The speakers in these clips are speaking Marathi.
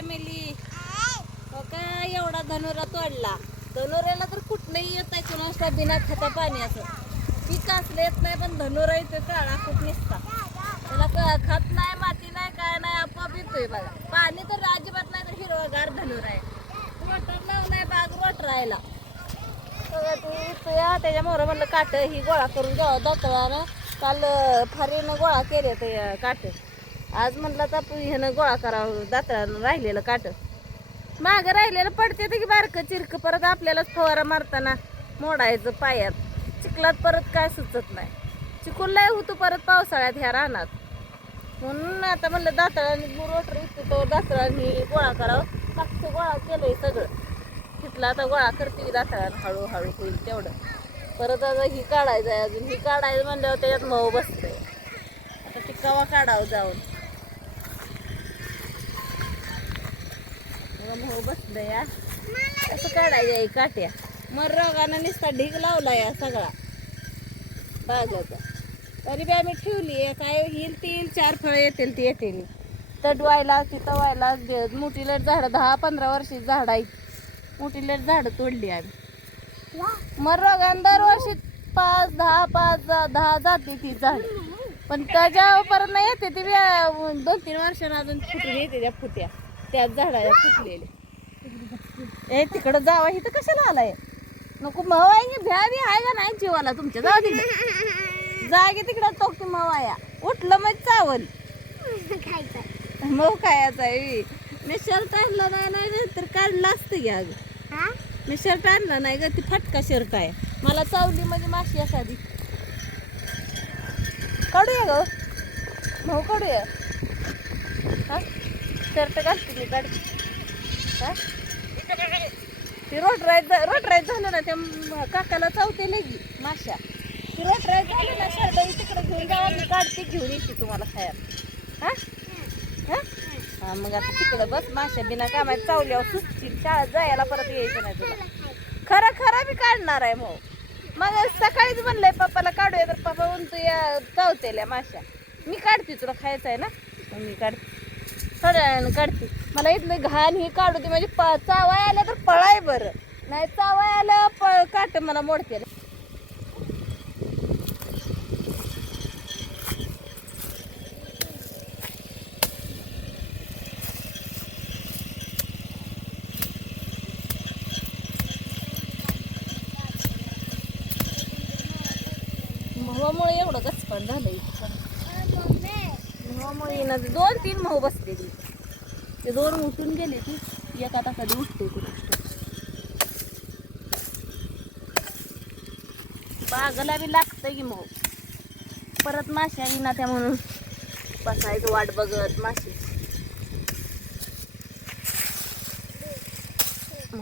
फॅमिली हो का एवढा धनुरा तोडला. धनुऱ्याला तर कुठनंही येत नाही कुणाच्या बिना खाता पाण्याचं. पीक असलं येत नाही पण धनुरा इथं काळा खूप निसता. त्याला खत नाही माती नाही काय नाही आपोआप येतोय बघा. पाणी तर अजिबात नाही तर हिरवागार धनुरा आहे. रोटर लावलाय बाग रोटरायला राहिला ते त्याच्या म्हणलं काट ही गोळा करून जावं दतळानं काल फारीनं गोळा केले ते काट. आज म्हणला तर आपण ह्यानं गोळा करावं दातळानं राहिलेलं काट. माग राहिलेलं पडते तर की बारकं चिरक परत आपल्यालाच फवारा मारताना मोडायचं पायात. चिखलात परत काय सुचत नाही. चिखल लय होतो परत पावसाळ्यात ह्या रानात. म्हणून आता म्हणलं दातळाने रोटर इथं तो दातळाने गोळा करावं. मागचं गोळा केलंय सगळं. तिथलं आता गोळा करते की दातळानं हळूहळू होईल तेवढं. परत आता ही काढायचं आहे अजून. ही काढायचं म्हणल्यावर त्याच्यात मऊ बसतंय. आता ती कवा काढावं जाऊन. मग मऊ बसलं या. कसं काढायचं आहे काट्या? मग रोगानं नुसता ढीग लावला या सगळा. बागाचा तरी बी आम्ही ठेवली आहे. काय येईल ती येईल चार फळं येतील ती येतील. तडवायला ती तवायला व्हायला मोठी लेट झाडं दहा पंधरा वर्षी झाड आहेत. मोठी लेट झाडं तोडली आम्ही. मग रोगानं दरवर्षी पाच दहा पाच दहा जाते ती झाड. पण त्याच्या परत नाही येते ती दोन तीन वर्षांना अजून फुटून येते त्या फुट्या. त्या झाडाला फुटलेले. ए तिकडं जावा इथं कशाला आलाय? नको मवाय भ्यावी आहे का नाही जीवाला? तुमच्या जाऊ तिकडे जागे तिकडं तो की मवाया. उठलं मग चावल. मग काय आता हे? मी शर्ट आणलं नाही नाही तर काढलं असतं घ्या अगं. मी शर्ट आणला नाही ग ती फटका शर्ट आहे. मला चावली म्हणजे माशी एखादी काढूया ग. भाऊ काढूया. हा? शर्ट घालते मी काढते हा? ती रोड रोटराईत झालं ना त्या काकाला चावते लगी माशा ती रोटराईत झालं ना शर्ट तिकडे घेऊन जावा मी काढते घेऊन येते तुम्हाला खायला हा? हा? हा मग आता तिकडं बस माशा बिना कामात चावल्यावर सुचतील शाळेत जायला परत यायचं नाही तुला. खरं खरं मी काढणार आहे मग. मग सकाळीच म्हणलंय पप्पाला काढूया तर पप्पा म्हणतो या चावतेल्या माशा मी काढते तुला खायचं आहे ना? मग मी काढते. थोड्या काढते. मला इथलं घाण ही काढू दे म्हणजे प चावाय आल्या तर पळाय बरं. नाही चावाय आलं प काट मला मोडते. भावामुळे एवढं गचपण झालं इथं दोन तीन भाऊ बसले ती. ते दोन उठून गेले ती. एक आता कधी उठते बागला बी लागतं की मग. परत माश्या येईना त्या म्हणून. बसायचं वाट बघत माशी.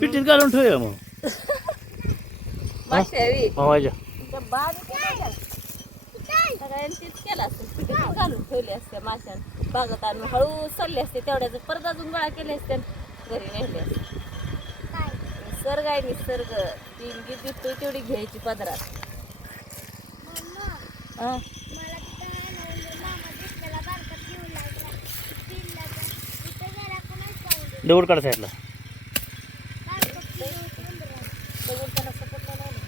पिटीत घालून ठेवूया मग. माश्या बाग सगळ्यांचीच केला असतं. घालून ठेवले असते माशान. बागत आणून हळू चालले असते तेवढ्याच. परत अजून गोळा केले असते घरी नेले असते. निसर्ग आहे निसर्ग. देणगी देतोय तेवढी घ्यायची पदरात. हं. काढा साईडला बघून त्याला सपोर्टला लावलं.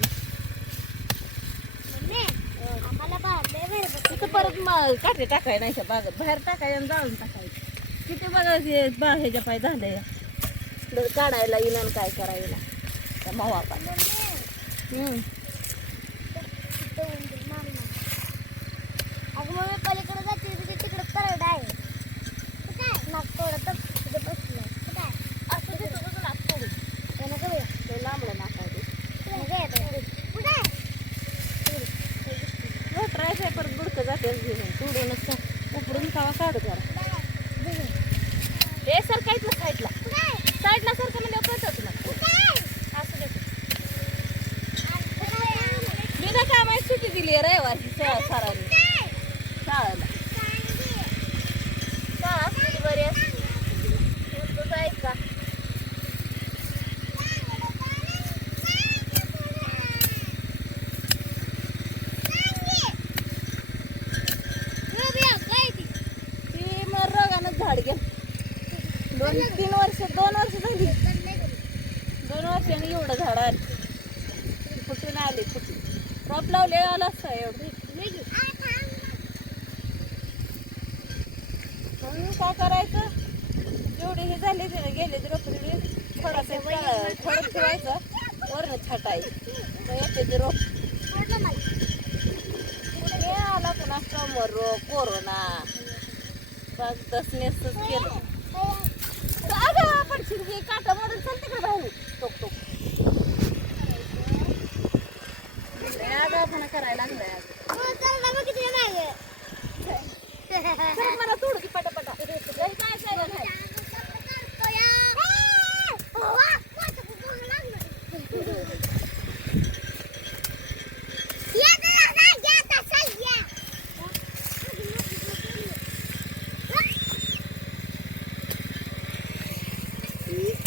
तिथं परत मग काटे टाकाय नाही त्या बागत बाहेर टाकायचं आणि जाळून टाकायचं किती बघा ते बा ह्याच्या पाय झालंय इकडं काढायला येईन आणि काय करायला? त्या मावा पाय. अगं मग मी पलीकडे जाते तिथे तिकडे परड आहे नागतोड तर तिथे बसलं काय असं तिथं बघून आत सोडून. त्यानं करूया लय लांबलं नाकाय ते. कुठे ट्रायच आहे परत घेऊन तोडूनच उपडून खावा काढू जरा. हे सर काहीच ना साईडला. साईडला सारखं म्हणजे कळतं तुला असं दे. मी ना कामाची सुट्टी दिली आहे रविवारची सरांनी. शाळेला. शाळा असली बरी असते तू जायचं का ती मग रोगानं झाड घ्या दोन तीन वर्ष दोन वर्ष झाली. दोन वर्षांनी एवढं झाड आली. फुटून आले? फुटून क्रॉप लावले आला असता एवढं. म्हणून काय करायचं? जेवढे हे झाले ते गेले ते रोप थोडासा थोडं ठेवायचं वरण छटायचं येते ते रोप. आला पुन्हा समोर रोग कोरोना. बस दसनेच केलं. पडशील की काटा मोडून चल तिकडे भाऊ. टोक टोक. करायला लागलाय चल मला तोड की पटापटा लई काय काय नाही हम्म.